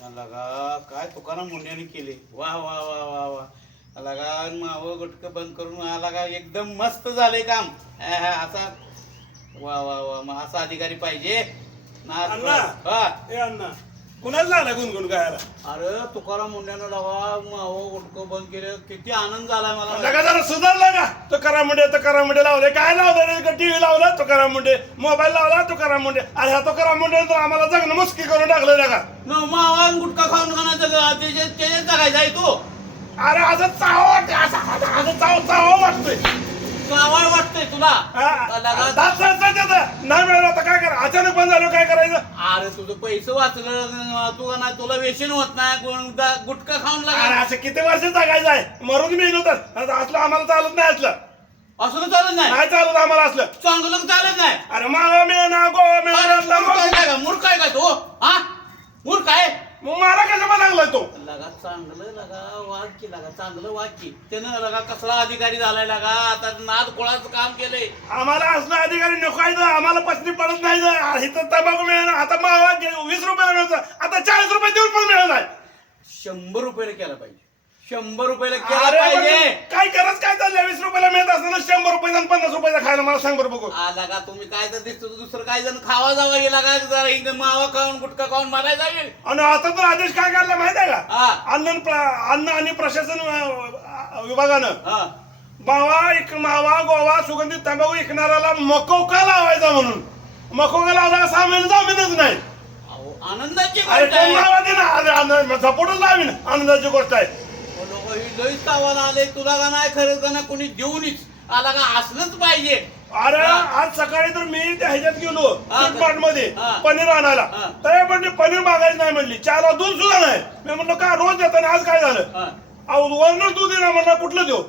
लगा काय तुकाराम मुंड्याने केले वा वा वा वा वा लगा मावं गुटकं बंद करून आला का एकदम मस्त झाले काम असा वा वा वा मग असा अधिकारी पाहिजे ना अण्णा कुणाला लागला गुणगुण गायला? अरे तुकाराम मुंड्यानं लावा मावं गुटकं बंद केलं किती आनंद झाला मला लगा जरा सुधारला का? तुकाराम मुंडे लावले काय लावलं? टीव्ही लावला तुकाराम मुंडे, मोबाईल लावला तुकाराम मुंडे. अरे हा तुकाराम मुंडे तर आम्हाला जगणं मुस्की करून टाकलं लगा. मावा गुटखा खाऊन त्याच्यात जगायचं आहे तू. अरे असं चाव वाटतोय कावळ वाटतंय तुला नाही मिळालं आता काय करा? अचानक बंद झालं काय करायचं? अरे तुझं पैसे वाचलं तू ना तुला व्यसन होत नाही गुटखा खाऊन अरे लागा असं किती वर्ष जगायचं आहे? मरून मी तर असलं आम्हाला चालत नाही असलं. असं चालत नाही नाही चालत आम्हाला असलं. चांगलं चालत नाही. अरे मावा मिळणार गोवा मिळणार मूर्ख आहे का तो? हा मूर्ख आहे. मग मला कशा लागलाय तो? लगा चांगलं लगा वाघ की लगा चांगलं वाघ की त्यानं लगा कसला अधिकारी झालाय लगा आता नाद कोळाचं काम केलंय. आम्हाला असलं अधिकारी नको आहे. आम्हाला पत्नी पडत नाही. इथं तंबाखू मिळणार आता मावा 20 रुपयाला मिळतं, आता 40 रुपये देऊन पण मिळत नाही. 100 रुपयाला केला पाहिजे. 100 रुपयाला केला पाहिजे. काय करत काय चाललंय? 20 रुपयाला मिळत असताना 100 रुपयाचा आणि 50 रुपयाचा खायला मला सांग बरं बघू. आला का तुम्ही काय तर दिसतो दुसरं काय जण खावा जावा गेला का जरा इथं मावा खाऊन गुटखा खाऊन मारायला जाईल. आणि आता तर आदेश काय काढला माहित आहे का? हा. अन्न आणि प्रशासन विभागानं मावा गोवा सुगंधित तंबाखू विकणाऱ्याला मकोका लावायचा म्हणून. मकोका लावला 6 महिने जामीनच नाही. अहो, आनंदाची अरे गोष्ट आहे. झपोटच लावीन आनंदाची गोष्ट आहे. लोक ही लईच तावाला आले तुला का नाही खरं का नाही कोणी देऊनच आला का असलंच पाहिजे. अरे आज सकाळी तर मी त्या ह्याच्यात गेलो फ्लिपकार्ट मध्ये हा. पनीर आणायला. तर म्हणजे पनीर मागायचं नाही म्हणली. 4 दूध सुद्धा नाही. मी म्हटलं काय रोज देताना आज काय झालं? वरण दूध येणार म्हणलं कुठलं देऊ?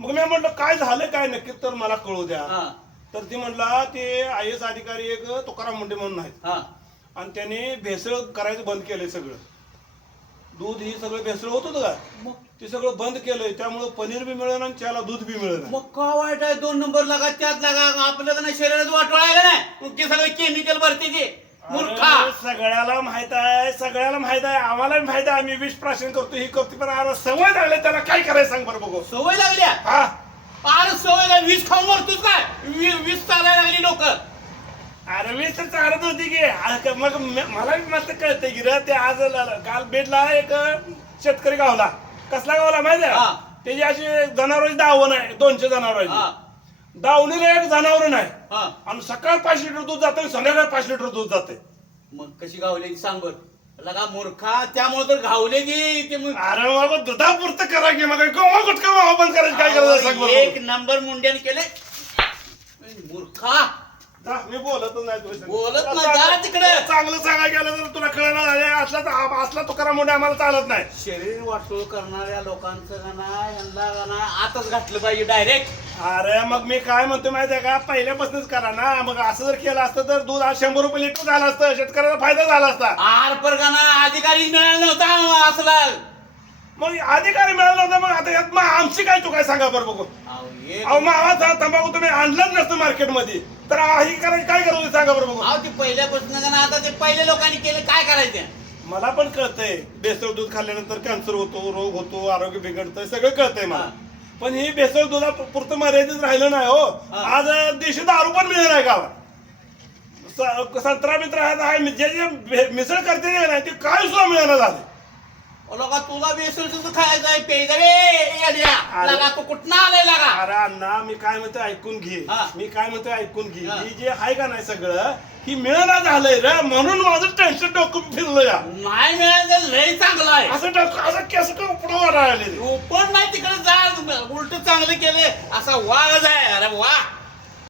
मग मी म्हटलं काय झालं काय नक्की तर मला कळू द्या. तर ती म्हटला ते IAS अधिकारी एक तुकाराम मुंडे म्हणून आहेत आणि त्याने भेसळ करायचं बंद केलंय. सगळं दूध ही सगळं भेसळ होत होतं का ते सगळं बंद केलंय. त्यामुळे पनीर बी मिळेल आणि त्याला दूध बी मिळेल. मग का वाईट आहे? 2 नंबर लागा त्यात लागा आपलं का नाही शरीरात वाटवायला नाही ते सगळं केमिकल भरते ते मूर्खा. सगळ्याला माहित आहे आम्हाला माहित आहे. आम्ही विष प्राशन करतो ही करतो पण आम्हाला सवय लागली. त्याला काय करायचं सांग बरं बघू. सवय लागल्या? हा अरे सवय लागली. विष खाऊन मरतोच काय? विष चालायला लागली लोक. अरे वीस तर चालत होती की मग मला मस्त कळतंय की ते आज काल बेडला एक शेतकरी गावला. कसला गावला माहिती आहे? त्याची अशी जनावरांची दावण आहे. 200 जनावरांची दावणीला एक जनावर नाही आणि सकाळ 5 लिटर दूध जातं संध्याकाळी 5 लिटर दूध जाते. मग कशी गावले सांग बर लगा मूर्खा. त्यामुळे तर घावले की ते अरे बाबा दुधापुरतं करा की मग गोवा गुटखा मावा बंद करायचं काय करायचं सांग बरं. 1 नंबर मुंड्याने केले मूर्खा. मी बोलत नाही बोलत नाही जा तिकडे. चांगलं सांगायला गेलं तर तुला कळणार असला तुकाराम मुंडे आम्हाला चालत नाही. शरीर वाटोळ करणाऱ्या लोकांचं का नाही यांना का नाही आताच घातलं पाहिजे डायरेक्ट. अरे मग मी काय म्हणतो माहिती आहे का? पहिल्यापासूनच करा ना. मग असं जर केलं असतं तर दूध आज 100 रुपये लिटर झालं असतं. शेतकऱ्याला फायदा झाला असता. आर पर का ना अधिकारी मिळाला नव्हता असला. मग अधिकारी मिळाला होता. मग आता यात आमची काय चूक आहे सांगा बरं बघू. मावा तंबाखू तुम्ही आणलंच नसतं मार्केटमध्ये तर ही करायची काय करायचं सांगा बरं बघू. ते पहिल्यापासून आता ते पहिल्या लोकांनी केले काय करायचं? मला पण कळतंय भेसळ दूध खाल्ल्यानंतर कॅन्सर होतो, रोग होतो, आरोग्य बिघडतं सगळं कळतंय मला. पण ही भेसळ दुधा पुरतं मर्यादित राहिलं नाही हो. आज देशी दारू पण मिळणार आहे गावात. संत्रा मित्र जे जे मिसळ करते नाही ते काय सुद्धा मिळणार झालं. लोका तुला बेसळचं खायचं आहे पेय लगा तू कुठं आलाय लागा. अरे अण्णा मी काय म्हणतो ऐकून घे. ही जे आहे का नाही सगळं ही मिळाला झालंय रे म्हणून माझं टेन्शन डोकं फिरलं. या नाही मिळालं लय चांगलं आहे. असं केस उपडून वाढायला पण नाही तिकडे जा उलट चांगलं केलंय असा वाघ आहे. अरे वा